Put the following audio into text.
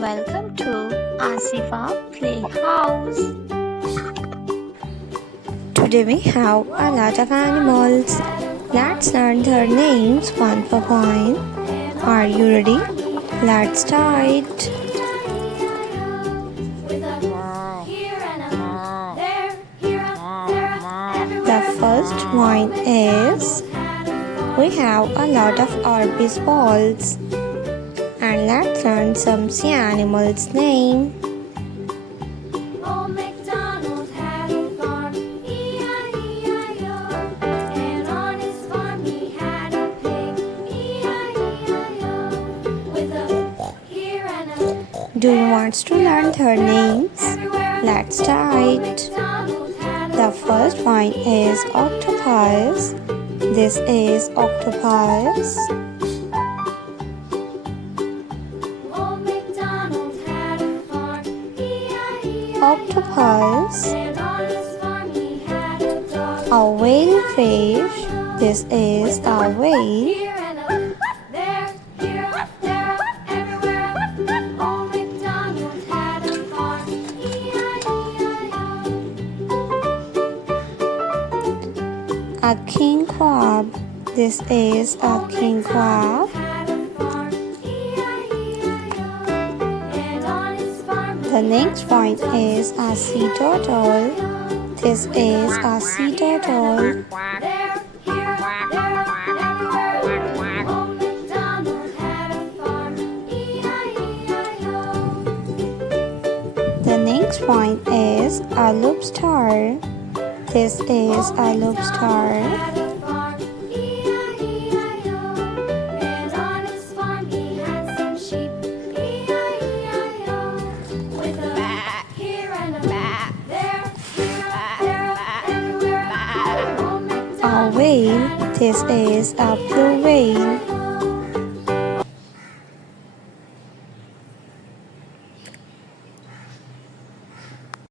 Welcome to Asifa Playhouse. Today we have a lot of animals. Let's learn their names one by one. Are you ready? Let's start. The first one is we have a lot of Orbis balls. And let's learn some sea animals' name. Old MacDonald had a farm, E-I-E-I-O. And on his farm he had a pig, E-I-E-I-O. With a here and a Do you want to learn their names? Let's start. The first one is octopus. This is octopus. Old MacDonald had a farm, E-I-E-I-O. Octopus. And on his farm he had a dog, A whale fish. This is a whale. here and a there, here, there, everywhere. Old MacDonald had a farm, E-I-E-I-O. A king crab. This is a king crab. Had a farm, E-I-E-I-O. And on his farm The next one is a sea turtle. This is a sea turtle. there, here, there, everywhere. Old MacDonald had a farm, E-I-E-I-O. The next one is a lobster. This is a lobster. Had a farm, E-I-E-I-O. And on his farm he had some sheep, E-I-E-I-O. With a here and a there, here, there, everywhere. Old A MacDonald whale. This is a blue whale.